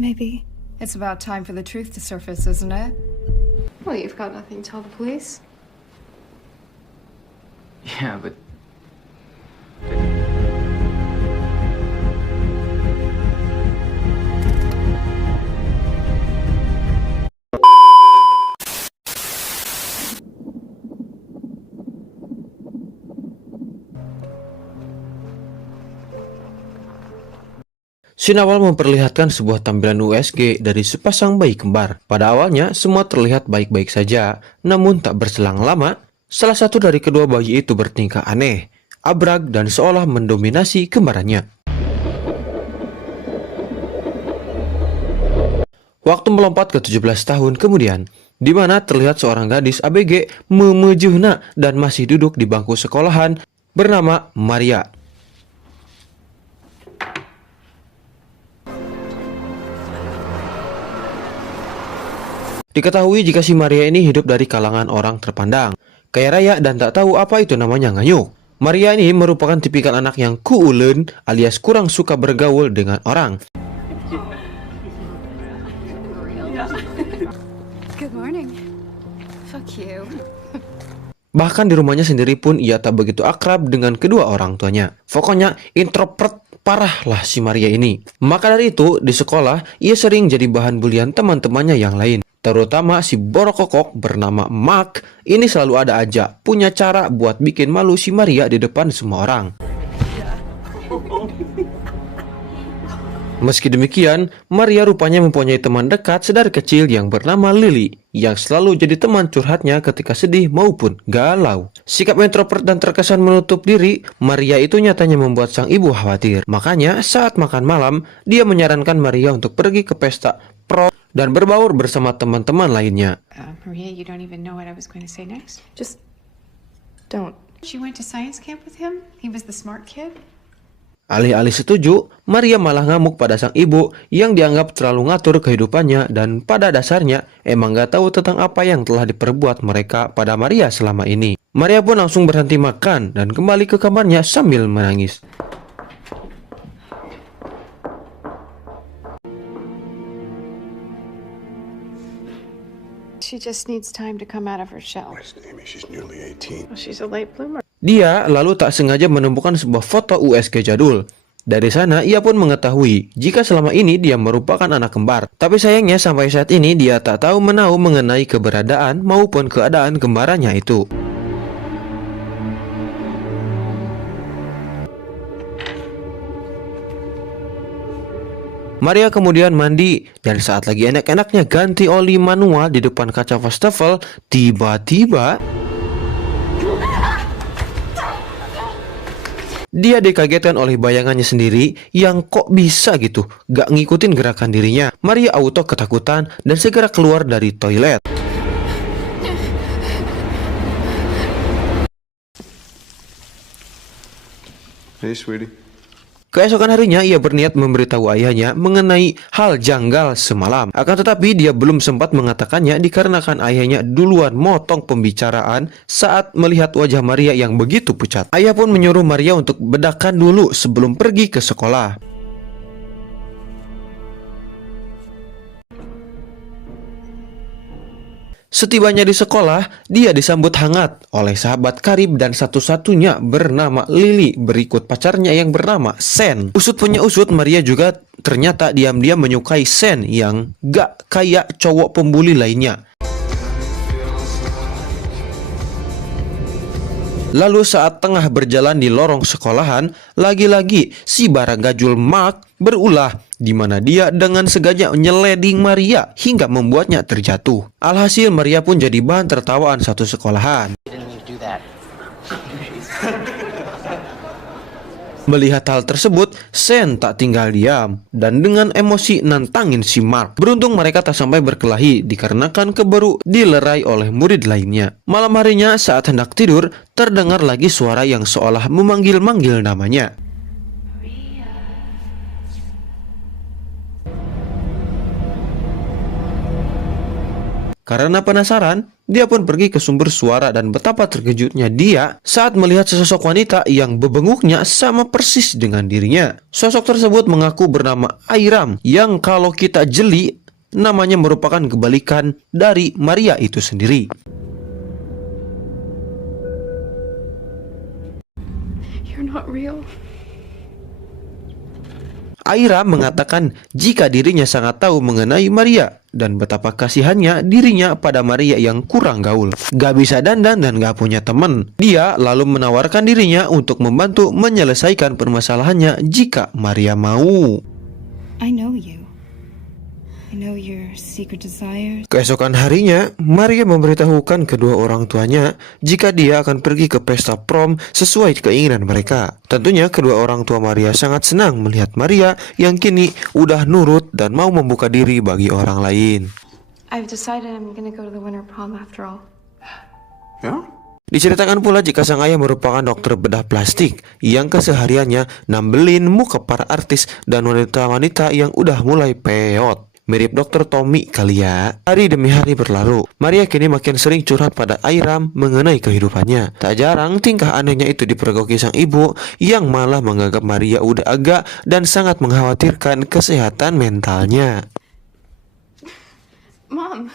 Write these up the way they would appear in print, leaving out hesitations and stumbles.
Maybe. It's about time for the truth to surface, isn't it? Well, you've got nothing to tell the police. Yeah, but Scene awal memperlihatkan sebuah tampilan USG dari sepasang bayi kembar. Pada awalnya, semua terlihat baik-baik saja. Namun tak berselang lama, salah satu dari kedua bayi itu bertingkah aneh, abrag dan seolah mendominasi kembarannya. Waktu melompat ke 17 tahun kemudian, di mana terlihat seorang gadis ABG memejehna dan masih duduk di bangku sekolahan bernama Maria. Diketahui jika si Maria ini hidup dari kalangan orang terpandang, kaya raya dan tak tahu apa itu namanya nganyuk. Maria ini merupakan tipikal anak yang kuuleun alias kurang suka bergaul dengan orang. Good morning. Fuck you. Bahkan di rumahnya sendiri pun ia tak begitu akrab dengan kedua orang tuanya. Pokoknya introvert parah lah si Maria ini. Maka dari itu di sekolah ia sering jadi bahan bulian teman-temannya yang lain. Terutama si borokokok bernama Mark ini selalu ada aja punya cara buat bikin malu si Maria di depan semua orang. Meski demikian, Maria rupanya mempunyai teman dekat sedari kecil yang bernama Lily, yang selalu jadi teman curhatnya ketika sedih maupun galau. Sikap introvert dan terkesan menutup diri, Maria itu nyatanya membuat sang ibu khawatir. Makanya saat makan malam, dia menyarankan Maria untuk pergi ke pesta prom dan berbaur bersama teman-teman lainnya. Maria, you don't even know what I was going to say next. Just don't. She went to science camp with him? He was the smart kid? Alih-alih setuju, Maria malah ngamuk pada sang ibu yang dianggap terlalu ngatur kehidupannya dan pada dasarnya emang gak tahu tentang apa yang telah diperbuat mereka pada Maria selama ini. Maria pun langsung berhenti makan dan kembali ke kamarnya sambil menangis. She just needs time to come out of her shell. Amy, she's nearly 18. Well, she's a late bloomer. Dia lalu tak sengaja menemukan sebuah foto USG jadul. Dari sana ia pun mengetahui jika selama ini dia merupakan anak kembar. Tapi sayangnya sampai saat ini dia tak tahu menahu mengenai keberadaan maupun keadaan kembarannya itu. Maria kemudian mandi dan saat lagi enak-enaknya ganti oli manual di depan kaca wastafel, tiba-tiba dia dikagetkan oleh bayangannya sendiri yang kok bisa gitu gak ngikutin gerakan dirinya. Maria auto ketakutan dan segera keluar dari toilet. Hey, sweetie. Keesokan harinya ia berniat memberitahu ayahnya mengenai hal janggal semalam. Akan tetapi dia belum sempat mengatakannya dikarenakan ayahnya duluan motong pembicaraan saat melihat wajah Maria yang begitu pucat. Ayah pun menyuruh Maria untuk bedakan dulu sebelum pergi ke sekolah. Setibanya di sekolah, dia disambut hangat oleh sahabat karib dan satu-satunya bernama Lily berikut pacarnya yang bernama Sen. Usut punya usut, Maria juga ternyata diam-diam menyukai Sen yang gak kayak cowok pembuli lainnya. Lalu saat tengah berjalan di lorong sekolahan, lagi-lagi si baragajul Mark berulah di mana dia dengan sengaja nyeleding Maria hingga membuatnya terjatuh. Alhasil Maria pun jadi bahan tertawaan satu sekolahan. Melihat hal tersebut, Sen tak tinggal diam dan dengan emosi nantangin si Mark. Beruntung mereka tak sampai berkelahi dikarenakan keburu dilerai oleh murid lainnya. Malam harinya saat hendak tidur, terdengar lagi suara yang seolah memanggil-manggil namanya. Karena penasaran, Dia pun pergi ke sumber suara dan betapa terkejutnya dia saat melihat sesosok wanita yang bebenguknya sama persis dengan dirinya. Sosok tersebut mengaku bernama Airam yang kalau kita jeli namanya merupakan kebalikan dari Maria itu sendiri. You're not real. Aira mengatakan jika dirinya sangat tahu mengenai Maria dan betapa kasihannya dirinya pada Maria yang kurang gaul, gak bisa dandan dan gak punya teman. Dia lalu menawarkan dirinya untuk membantu menyelesaikan permasalahannya jika Maria mau. I know you. I know your secret desires. Keesokan harinya, Maria memberitahukan kedua orang tuanya jika dia akan pergi ke pesta prom sesuai keinginan mereka. Tentunya kedua orang tua Maria sangat senang melihat Maria yang kini udah nurut dan mau membuka diri bagi orang lain. I've decided I'm gonna go to the winter prom after all. Yeah? Diceritakan pula jika sang ayah merupakan dokter bedah plastik yang kesehariannya nambelin muka para artis dan wanita-wanita yang udah mulai peot. Mirip dokter Tommy kali ya. Hari demi hari berlalu, Maria kini makin sering curhat pada Airam mengenai kehidupannya. Tak jarang tingkah anehnya itu dipergoki sang ibu yang malah menganggap Maria udah agak dan sangat mengkhawatirkan kesehatan mentalnya. Mom,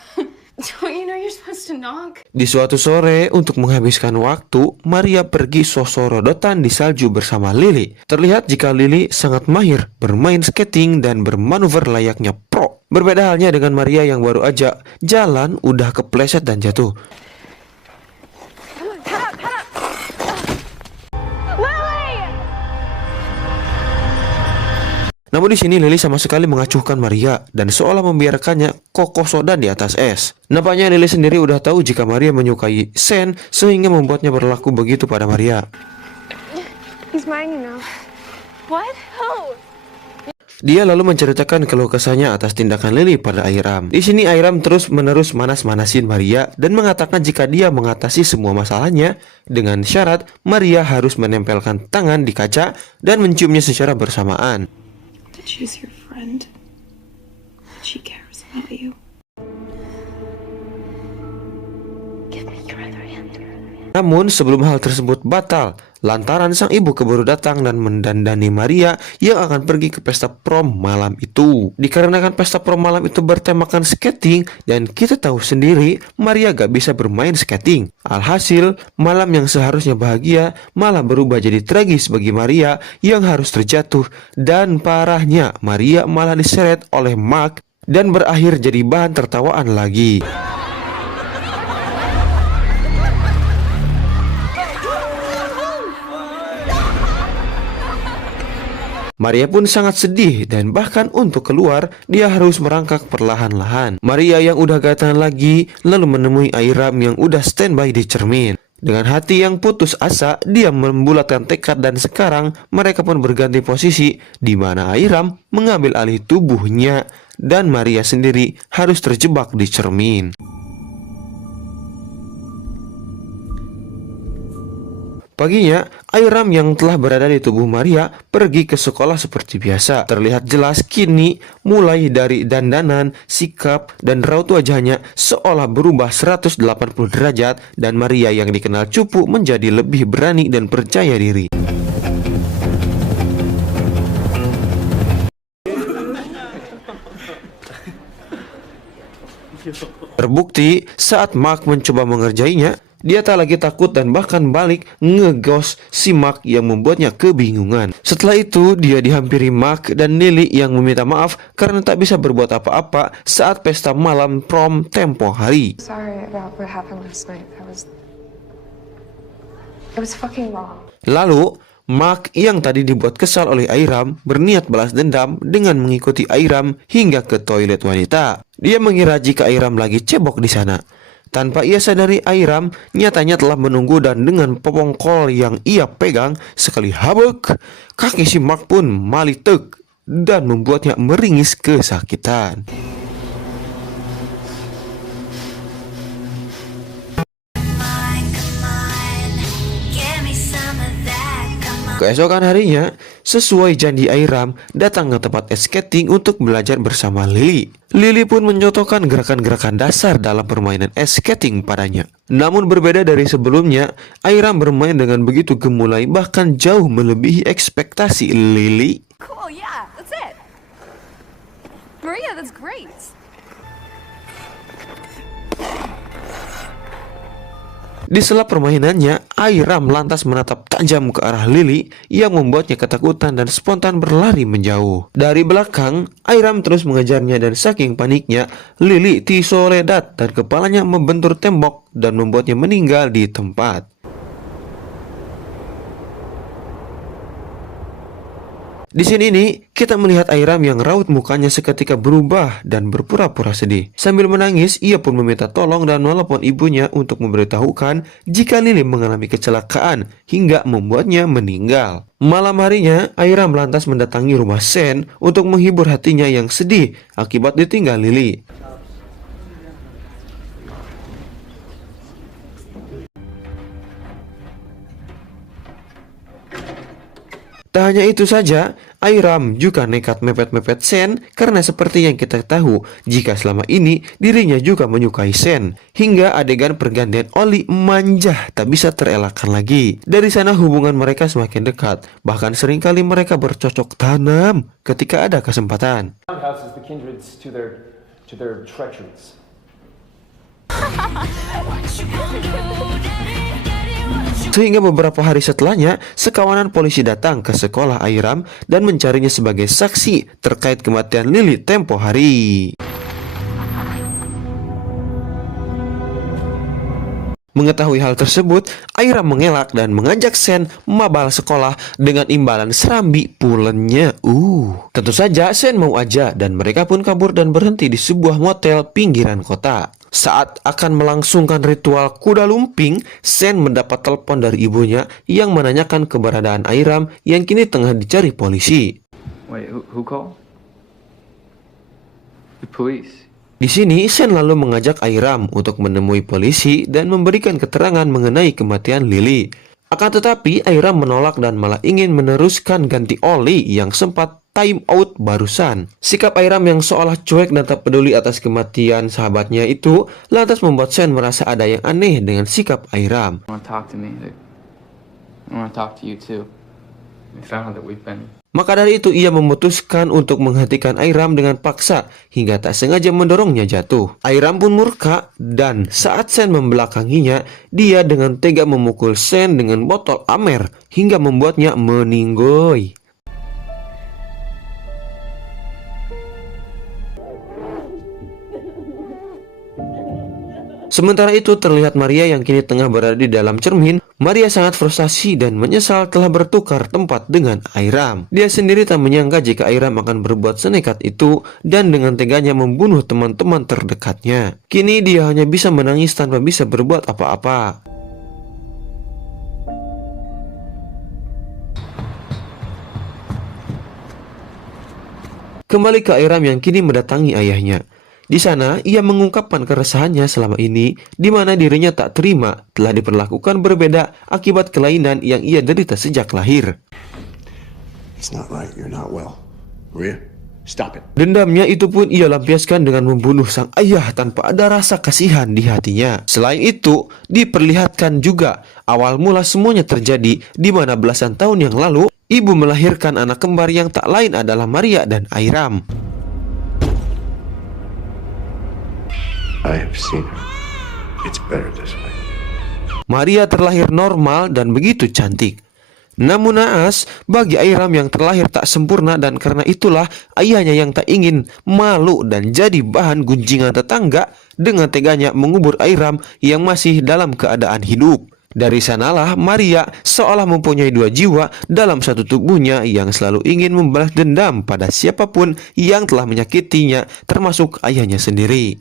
don't you know you're supposed to knock? Di suatu sore, untuk menghabiskan waktu, Maria pergi sosorodotan di salju bersama Lily. Terlihat jika Lily sangat mahir bermain skating dan bermanuver layaknya pro. Berbeda halnya dengan Maria yang baru aja jalan udah kepleset dan jatuh. Namun di sini Lily sama sekali mengacuhkan Maria dan seolah membiarkannya kokoh soda di atas es. Nampaknya Lily sendiri udah tahu jika Maria menyukai Sen sehingga membuatnya berlaku begitu pada Maria. He's mine, you know. What? Who? Dia lalu menceritakan keluh kesahnya atas tindakan Lily pada Airam. Di sini Airam terus-menerus manas-manasin Maria dan mengatakan jika dia mengatasi semua masalahnya dengan syarat Maria harus menempelkan tangan di kaca dan menciumnya secara bersamaan. She's your friend. She cares about you. Give me your other hand. Namun sebelum hal tersebut batal, lantaran sang ibu keburu datang dan mendandani Maria yang akan pergi ke pesta prom malam itu. Dikarenakan pesta prom malam itu bertemakan skating dan kita tahu sendiri Maria gak bisa bermain skating. Alhasil, malam yang seharusnya bahagia malah berubah jadi tragis bagi Maria yang harus terjatuh. Dan parahnya, Maria malah diseret oleh Mark dan berakhir jadi bahan tertawaan lagi. Maria pun sangat sedih dan bahkan untuk keluar dia harus merangkak perlahan-lahan. Maria yang udah gatahan lagi lalu menemui Airam yang udah standby di cermin. Dengan hati yang putus asa, dia membulatkan tekad dan sekarang mereka pun berganti posisi di mana Airam mengambil alih tubuhnya dan Maria sendiri harus terjebak di cermin. Paginya, Airam yang telah berada di tubuh Maria pergi ke sekolah seperti biasa. Terlihat jelas kini mulai dari dandanan, sikap, dan raut wajahnya seolah berubah 180 derajat dan Maria yang dikenal cupu menjadi lebih berani dan percaya diri. Terbukti saat Mark mencoba mengerjainya, dia tak lagi takut dan bahkan balik ngegos si Mark yang membuatnya kebingungan. Setelah itu dia dihampiri Mark dan Lily yang meminta maaf karena tak bisa berbuat apa-apa saat pesta malam prom tempo hari. Sorry about what happened last night. It was fucking wrong. Lalu Mark yang tadi dibuat kesal oleh Airam berniat balas dendam dengan mengikuti Airam hingga ke toilet wanita. Dia mengira jika Airam lagi cebok di sana. Tanpa ia sadari Airam nyatanya telah menunggu dan dengan popongkol yang ia pegang sekali habek, kaki si Mark pun malitek dan membuatnya meringis kesakitan. Keesokan harinya, sesuai janji Airam datang ke tempat ice skating untuk belajar bersama Lily. Lily pun mencontohkan gerakan-gerakan dasar dalam permainan ice skating padanya. Namun berbeda dari sebelumnya, Airam bermain dengan begitu gemulai bahkan jauh melebihi ekspektasi Lily. Cool, yeah, that's it. Maria, that's great. Di sela permainannya, Airam lantas menatap tajam ke arah Lily yang membuatnya ketakutan dan spontan berlari menjauh. Dari belakang, Airam terus mengejarnya dan saking paniknya, Lily tisoledat dan kepalanya membentur tembok dan membuatnya meninggal di tempat. Di sini nih, kita melihat Airam yang raut mukanya seketika berubah dan berpura-pura sedih. Sambil menangis, ia pun meminta tolong dan menelepon ibunya untuk memberitahukan jika Lily mengalami kecelakaan hingga membuatnya meninggal. Malam harinya, Airam lantas mendatangi rumah Sen untuk menghibur hatinya yang sedih akibat ditinggal Lily. Tak hanya itu saja, Airam juga nekat mepet-mepet Sen karena seperti yang kita tahu, jika selama ini dirinya juga menyukai Sen. Hingga adegan pergantian Oli manja tak bisa terelakkan lagi. Dari sana hubungan mereka semakin dekat, bahkan seringkali mereka bercocok tanam ketika ada kesempatan. Sehingga beberapa hari setelahnya, sekawanan polisi datang ke sekolah Airam dan mencarinya sebagai saksi terkait kematian Lily tempo hari. Mengetahui hal tersebut, Airam mengelak dan mengajak Sen mabal sekolah dengan imbalan serambi pulennya. Tentu saja Sen mau aja dan mereka pun kabur dan berhenti di sebuah motel pinggiran kota. Saat akan melangsungkan ritual kuda lumping, Sen mendapat telepon dari ibunya yang menanyakan keberadaan Airam yang kini tengah dicari polisi. Wait, who called? The police. Di sini, Sen lalu mengajak Airam untuk menemui polisi dan memberikan keterangan mengenai kematian Lily. Akan tetapi, Airam menolak dan malah ingin meneruskan ganti Oli yang sempat time out barusan. Sikap Airam yang seolah cuek dan tak peduli atas kematian sahabatnya itu lantas membuat Sen merasa ada yang aneh dengan sikap Airam. I want to talk to me. I want to talk to you too. We found out that we've been. Maka dari itu ia memutuskan untuk menghentikan Airam dengan paksa hingga tak sengaja mendorongnya jatuh. Airam pun murka dan saat Sen membelakanginya, dia dengan tega memukul Sen dengan botol Amer hingga membuatnya meninggoy. Sementara itu terlihat Maria yang kini tengah berada di dalam cermin. Maria sangat frustasi dan menyesal telah bertukar tempat dengan Airam. Dia sendiri tak menyangka jika Airam akan berbuat senekat itu dan dengan teganya membunuh teman-teman terdekatnya. Kini dia hanya bisa menangis tanpa bisa berbuat apa-apa. Kembali ke Airam yang kini mendatangi ayahnya. Di sana, ia mengungkapkan keresahannya selama ini, di mana dirinya tak terima telah diperlakukan berbeda akibat kelainan yang ia derita sejak lahir. It's not right. You're not well. Maria, stop it. Dendamnya itu pun ia lampiaskan dengan membunuh sang ayah tanpa ada rasa kasihan di hatinya. Selain itu, diperlihatkan juga awal mula semuanya terjadi di mana belasan tahun yang lalu, ibu melahirkan anak kembar yang tak lain adalah Maria dan Airam. I have seen her. It's better this way. Maria terlahir normal dan begitu cantik. Namun naas, bagi Airam yang terlahir tak sempurna dan karena itulah ayahnya yang tak ingin malu dan jadi bahan gunjingan tetangga dengan teganya mengubur Airam yang masih dalam keadaan hidup. Dari sanalah Maria seolah mempunyai dua jiwa dalam satu tubuhnya yang selalu ingin membalas dendam pada siapapun yang telah menyakitinya, termasuk ayahnya sendiri.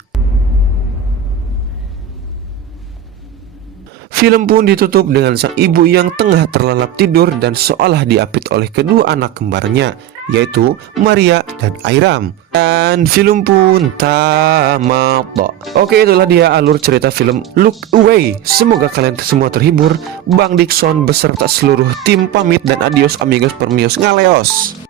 Film pun ditutup dengan sang ibu yang tengah terlelap tidur dan seolah diapit oleh kedua anak kembarnya, yaitu Maria dan Airam. Dan film pun tamat. Oke, itulah dia alur cerita film Look Away. Semoga kalian semua terhibur. Bang Dickson beserta seluruh tim pamit dan adios amigos permios ngaleos.